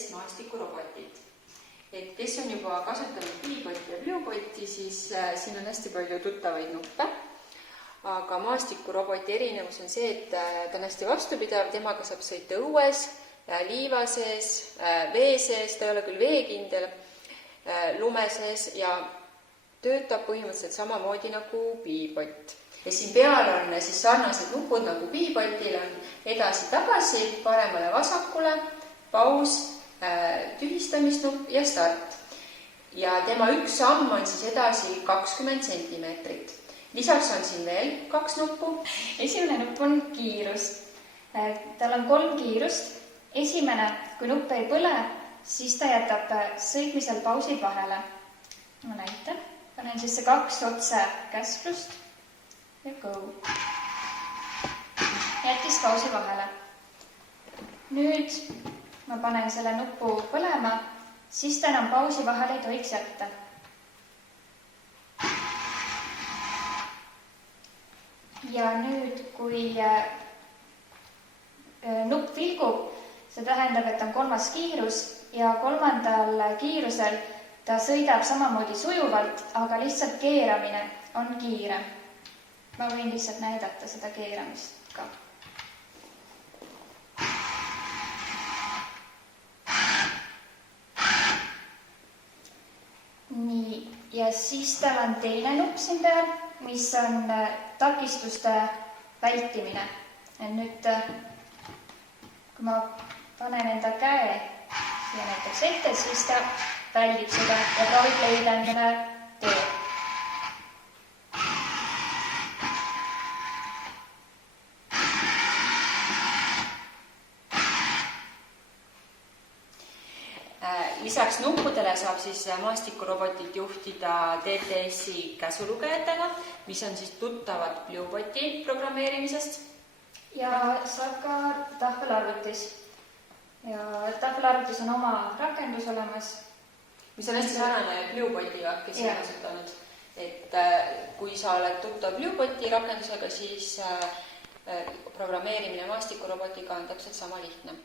TTS maastikurobotit. Et kes on juba kasutanud piipotti ja bluepotti, siis siin on hästi palju tuttavaid nuppe. Aga maastikuroboti erinevus on see, et ta on hästi vastupidav, temaga saab sõita õues, liiva sees, vee sees, ta ei ole küll veekindel, lume sees ja töötab põhimõtteliselt samamoodi nagu piipott. Ja siin peal on siis sarnased nupud nagu piipotil, on edasi-tagasi, paremale-vasakule, paus, tühistamisnupp ja start. Ja tema üks samm on siis edasi 20 centimeetrit. Lisaks on siin veel 2 nuppu. Esimene nupp on kiirus. Tal on 3 kiirust. Esimene, kui nupp ei põle, siis ta jätab sõitmisel pausid vahele. Ma näitan. Panen siis 2 otse käsklust ja go. Jättis pausi vahele. Nüüd ma panen selle nupu põlema, siis ta enam pausi vahele ei tohiks jätta. Ja nüüd, kui nupp vilgub, see tähendab, et on 3. kiirus ja 3. kiirusel ta sõidab samamoodi sujuvalt, aga lihtsalt keeramine on kiire. Ma võin lihtsalt näidata seda keeramist ka. Nii, ja siis tal on teine nupp siin peal, mis on takistuste vältimine. Nüüd, kui ma panen enda käe siia näiteks ette, siis ta väldib seda ja proovib leida endale tee. Lisaks nuppudele saab siis maastikurobotit juhtida TTS-i käsulugejatega, mis on siis tuttavad blueboti programmeerimisest. Ja saab ka tahvelarvutis. Ja tahvelarvutis on oma rakendus olemas. Mis on hästi sarnane bluebotiga, kes on kasutanud. Et kui sa oled tuttav blueboti rakendusega, siis programmeerimine maastikurobotiga on täpselt sama lihtne.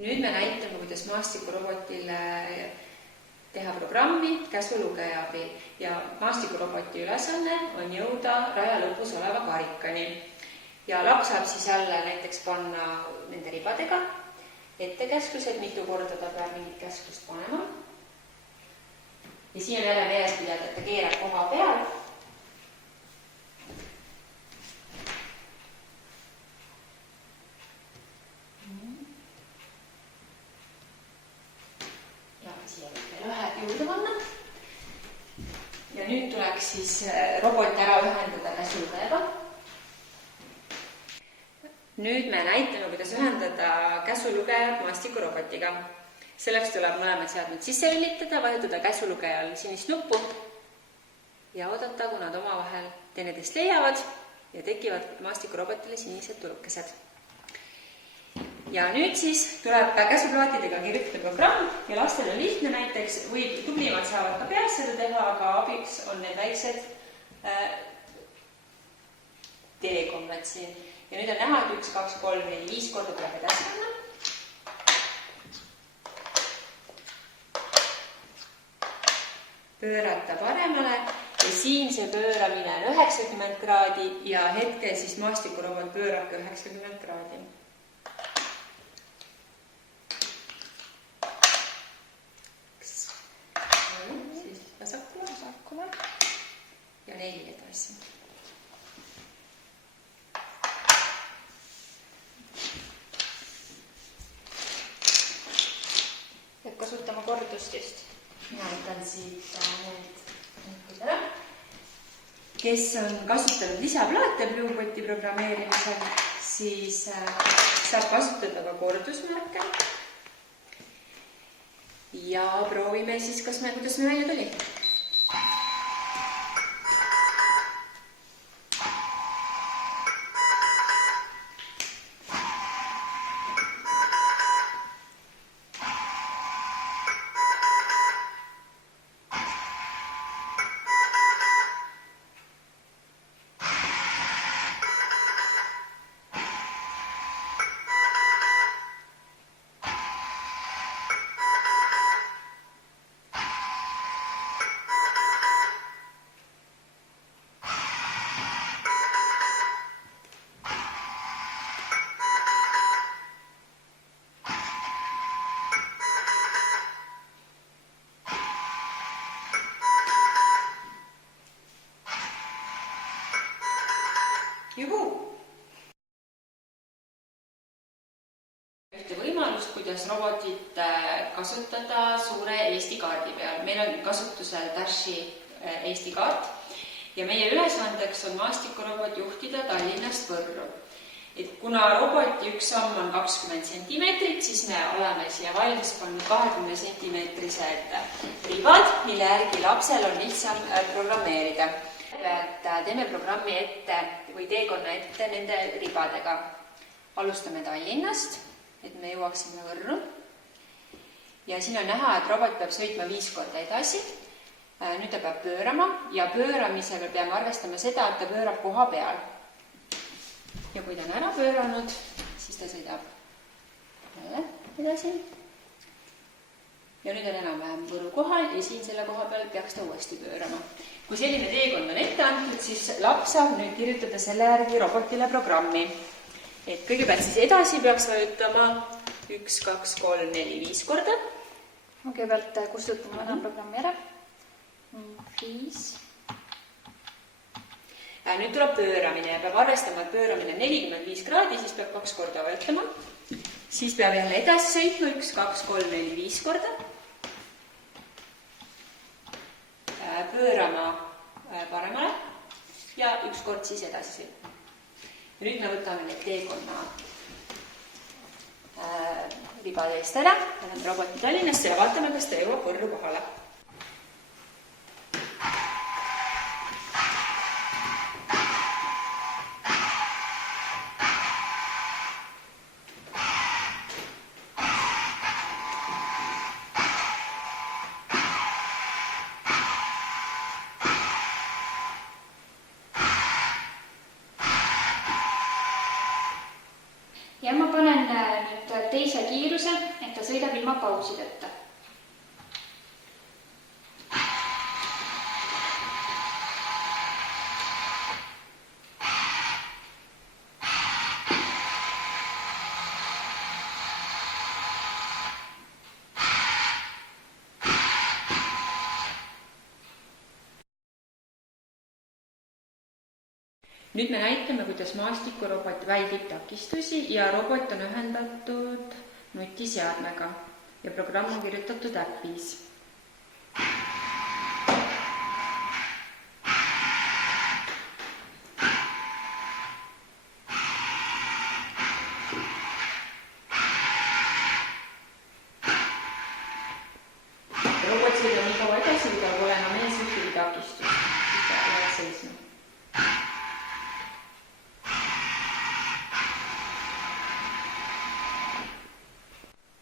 Nüüd me näitame, kuidas maastikurobotil teha programmi käsulugeja abil ja maastikuroboti ülesanne on jõuda raja lõpus oleva karikani. Ja laps saab siis jälle näiteks panna nende ribadega ettekäsklused, mitu korda ta peab mingit käsklust panema. Ja siin on jälle meeles pidada, et ta keerab koha peal. Ja nüüd tuleks siis robot ära ühendada käsulugejaga. Nüüd me näitame, kuidas ühendada käsulugejad maastikurobotiga. Selleks tuleb mõlemad seadmed sisse lülitada, vajutada käsulugejal sinist nuppu ja oodata, kui nad omavahel teineteist leiavad ja tekivad maastikurobotile sinised tulukesed. Ja nüüd siis tuleb käsuplaatidega kirjutada programm ja lastel on lihtne näiteks, või tublimad saavad ka peas seda teha, aga abiks on need väiksed teekombed siin. Ja nüüd on näha, et 1, 2, 3, 4, 5 korda tuleb edasi panna. Pöörata paremale ja siin see pööramine on 90 kraadi ja hetkel siis maastikurobot pöörab ka 90 kraadi. Vasakule ja 4 edasi. Peab kasutama kordust just. Näitan siit need ära. Kes on kasutanud lisaplaate blueboti programmeerimisel, siis saab kasutada ka kordusmärke. Ja proovime siis, kuidas me välja tuli. Eesti kaardi peal. Meil on kasutusel Dashi Eesti kaart ja meie ülesandeks on maastikurobot juhtida Tallinnast Võrru. Et kuna roboti üks samm on 20 sentimeetrit, siis me oleme siia valmis pannud 20 sentimeetrised ribad, mille järgi lapsel on lihtsam programmeerida. Et teeme programmi ette või teekonna ette nende ribadega. Alustame Tallinnast, et me jõuaksime Võrru. Ja siin on näha, et robot peab sõitma 5 korda edasi. Nüüd ta peab pöörama ja pööramisega peame arvestama seda, et ta pöörab koha peal. Ja kui ta on ära pööranud, siis ta sõidab jälle edasi. Ja nüüd on enam-vähem Võru kohal ja siin selle koha peal peaks ta uuesti pöörama. Kui selline teekond on ette antud, siis laps saab nüüd kirjutada selle järgi robotile programmi. Et kõigepealt siis edasi peaks vajutama 1, 2, 3, 4, 5 korda. Ma kõigepealt kustutan vana programmi ära. 5. Nüüd tuleb pööramine ja peab arvestama, et pööramine on 45 kraadi, siis peab 2 korda vajutama. Siis peab jälle edasi sõitma 1, 2, 3, 4, 5 korda. Pöörama paremale ja 1 kord siis edasi sõitma. Ja nüüd me võtame need teekonna ribade eest ära, oleme roboti Tallinnasse ja vaatame, kas ta jõuab Võrru kohale. Ja ma panen nüüd teise kiiruse, et ta sõidab ilma pausideta. Nüüd me näitame, kuidas maastikurobot väldib takistusi ja robot on ühendatud nutiseadmega ja programm on kirjutatud äppis. Robot sõidab nii kaua edasi, kui tal pole enam ees ühtegi takistust. Siis ta jääb seisma.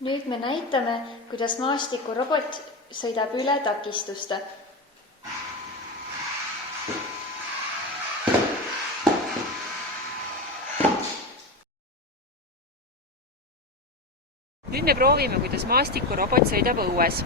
Nüüd me näitame, kuidas maastikurobot sõidab üle takistuste. Nüüd me proovime, kuidas maastikurobot sõidab õues.